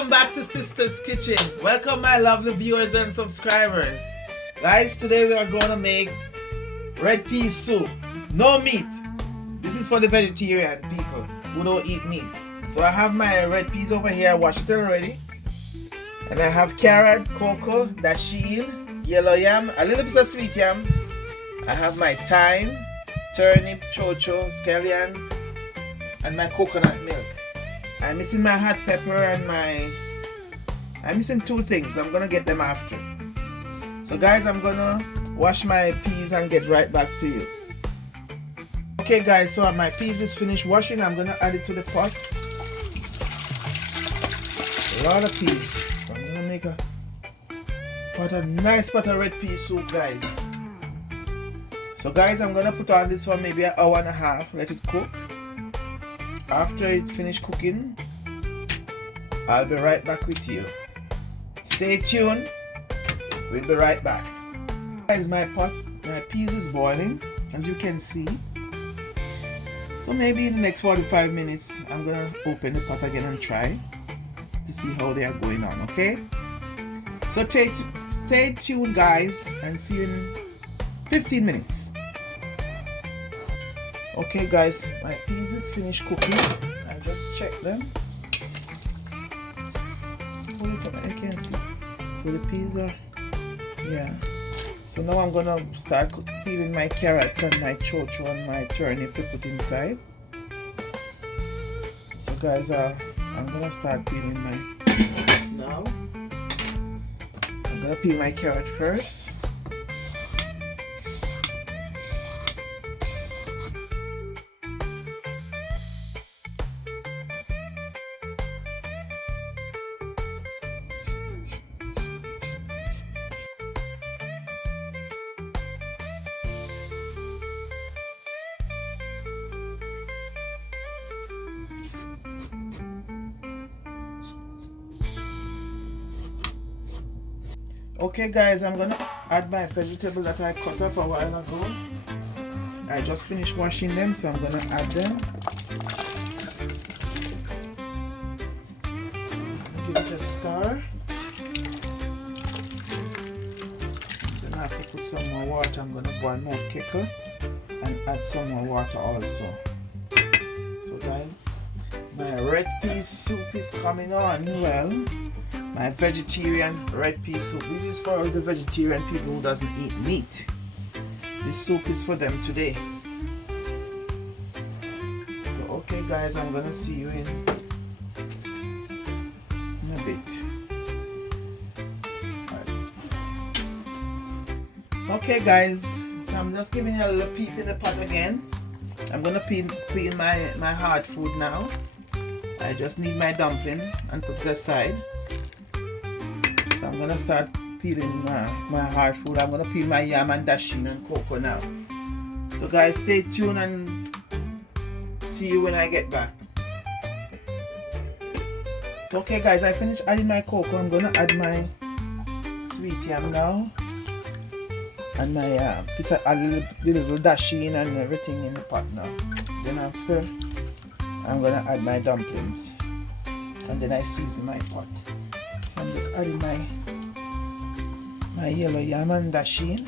Welcome back to Sister's Kitchen. Welcome my lovely viewers and subscribers. Guys, today we are going to make red pea soup. No meat. This is for the vegetarian people who don't eat meat. So I have my red peas over here. I washed it already. And I have carrot, cocoa, dasheen, yellow yam, a little bit of sweet yam. I have my thyme, turnip, chocho, scallion, and my coconut milk. I'm missing my hot pepper and I'm missing two things. I'm gonna get them after. So guys, I'm gonna wash my peas and get right back to you. Okay guys, so my peas is finished washing. I'm gonna add it to the pot. A lot of peas. So I'm gonna make a nice pot of red pea soup, guys. So guys, I'm gonna put on this for maybe an hour and a half. Let it cook. After it's finished cooking, I'll be right back with you. Stay tuned. We'll be right back. Guys, my peas is boiling, as you can see. So maybe in the next 45 minutes, I'm gonna open the pot again and try to see how they are going on, okay? So stay tuned, guys, and see you in 15 minutes. Okay guys, my peas is finished cooking. I just checked them. Hold it up, I can't see. So the peas are, yeah. So now I'm gonna start peeling my carrots and my chocho and my turnip to put inside. So guys, I'm gonna start peeling my stuff now. I'm gonna peel my carrot first. Okay guys, I'm gonna add my vegetable that I cut up a while ago. I just finished washing them, so I'm gonna add them. Give it a stir. I'm gonna have to put some more water. I'm gonna boil my kettle and add some more water also. So guys, my red pea soup is coming on well. My vegetarian red pea soup. This is for the vegetarian people who doesn't eat meat. This soup is for them today. So okay guys, I'm gonna see you in a bit. Right. Okay guys, so I'm just giving you a little peep in the pot again. I'm gonna peel my hard food now. I just need my dumpling and put it aside. So I'm gonna start peeling my hard food. I'm gonna peel my yam and dasheen and cocoa now. So guys, stay tuned and see you when I get back. Okay guys, I finished adding my cocoa. I'm gonna add my sweet yam now. And my piece of little dasheen and everything in the pot now. Then after, I'm gonna add my dumplings. And then I season my pot. So I'm just adding my yellow yam and dasheen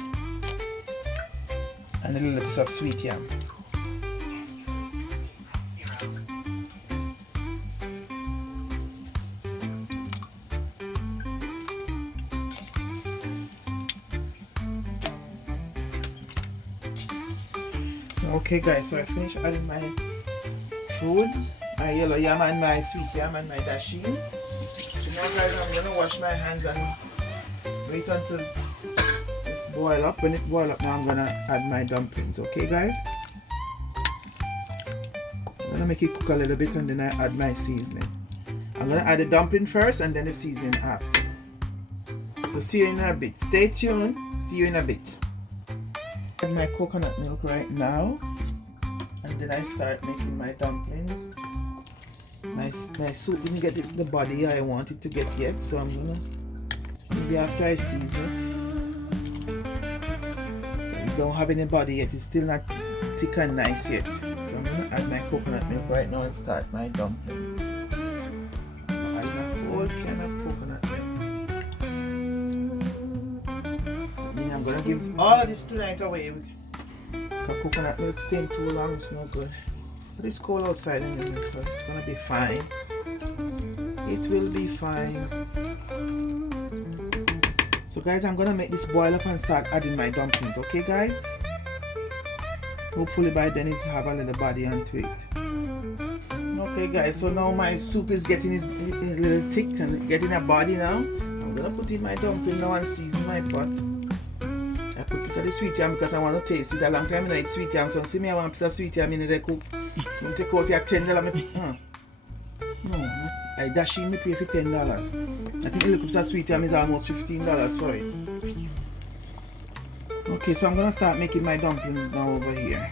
and a little piece of sweet yam. So okay guys, so I finished adding my food, my yellow yam and my sweet yam and my dasheen. Now guys, I'm gonna wash my hands and wait until this boil up. When it boil up, now I'm gonna add my dumplings. Okay guys, I'm gonna make it cook a little bit and then I add my seasoning. I'm gonna add the dumpling first and then the seasoning after. So see you in a bit. Stay tuned. See you in a bit. Add my coconut milk right now and then I start making my dumplings. My soup didn't get the body I wanted to get yet, so I'm gonna, maybe after I season it. It don't have any body yet, it's still not thick and nice yet. So I'm gonna add my coconut milk right now and start my dumplings. Add my whole can. I'm gonna give all of this tonight away. Because coconut milk staying too long, it's no good. But it's cold outside anyway, so it's gonna be fine. It will be fine. So guys, I'm gonna make this boil up and start adding my dumplings, okay guys? Hopefully by then it'll have a little body onto it. Okay guys, so now my soup is getting a little thick and getting a body now. I'm gonna put in my dumpling now and season my pot. I put a piece of the sweet yam because I want to taste it. A long time I eat sweet yam, so see me I want a piece of sweet yam in the cook. You take out your $10. No, I dash in me pay for $10. I think a little piece of sweet yam is almost $15 for it. Okay, so I'm gonna start making my dumplings now over here.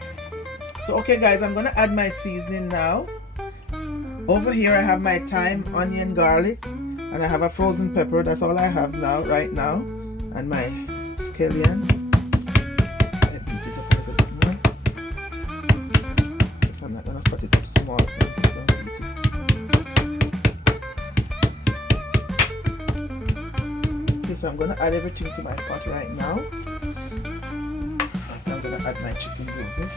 So okay guys, I'm gonna add my seasoning now. Over here I have my thyme, onion, garlic, and I have a frozen pepper. That's all I have now, right now. And my scallion. I beat it up a little bit more. Yes, I'm not gonna cut it up small, so I'm just gonna beat it. Okay, so I'm gonna add everything to my pot right now. I'm gonna add my chicken gravy.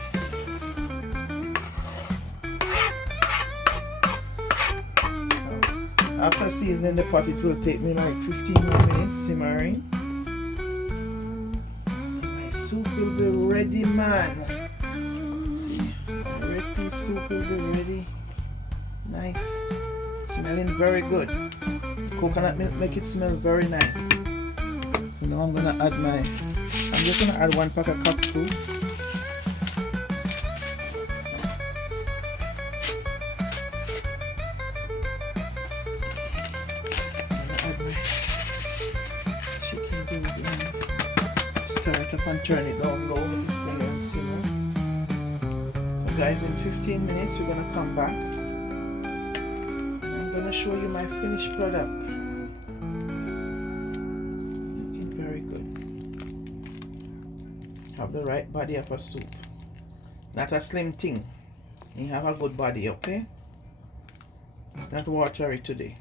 After seasoning the pot, it will take me like 15 more minutes simmering. My soup will be ready, man. See, my red pea soup will be ready. Nice. Smelling very good. Coconut milk make it smell very nice. So now I'm gonna add I'm just gonna add 1 pack of katsu. Stir it up and turn it down low with this thing and simmer. So guys, in 15 minutes we're gonna come back and I'm gonna show you my finished product. Looking very good. Have the right body of a soup. Not a slim thing. You have a good body, okay? It's not watery today.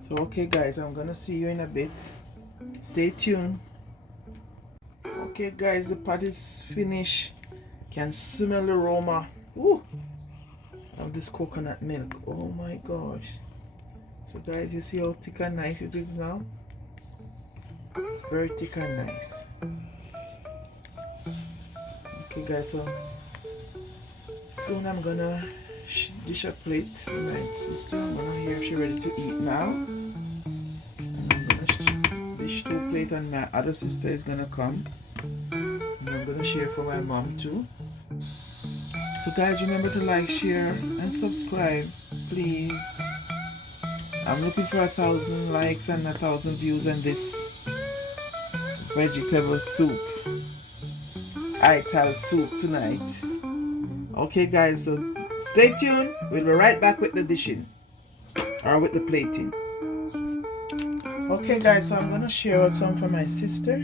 So okay guys, I'm gonna see you in a bit. Stay tuned. Okay guys, the pot is finished. Can smell the aroma. Ooh, of this coconut milk. Oh my gosh. So guys, you see how thick and nice it is now? It's very thick and nice. Okay guys, so soon I'm gonna dish a plate for my sister. I'm gonna hear if she's ready to eat now. And I'm gonna dish 2 plates and my other sister is gonna come. And I'm gonna share for my mom too. So guys, remember to like, share and subscribe, please. I'm looking for 1,000 likes and 1,000 views on this vegetable soup. Ital soup tonight. Okay guys, so stay tuned. We'll be right back with the dishing or with the plating. Okay guys, so I'm gonna share out some for my sister.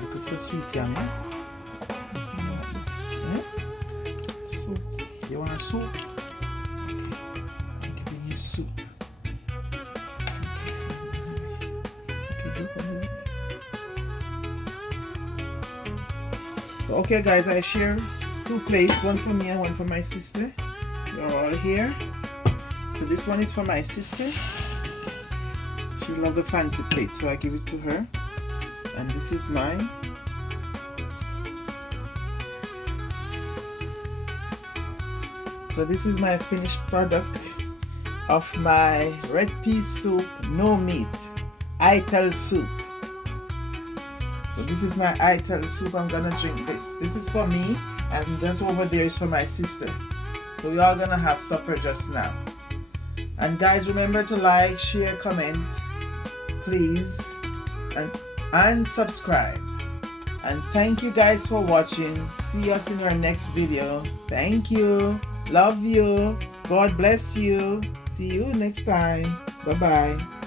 Look, it's a sweet yam, yeah? Soup. You want a soup? Okay. I'm giving you soup. Okay, so So okay guys, I share 2 plates, one for me and one for my sister. They're all here. So this one is for my sister. She loves the fancy plate, so I give it to her. And this is mine. So this is my finished product of my red pea soup, no meat, Ital soup. So this is my Ital soup. I'm gonna drink this. This is for me, and that over there is for my sister. So we all gonna have supper just now. And guys, remember to like, share, comment, please, and subscribe. And thank you guys for watching. See us in our next video. Thank you. Love you. God bless you. See you next time. Bye-bye.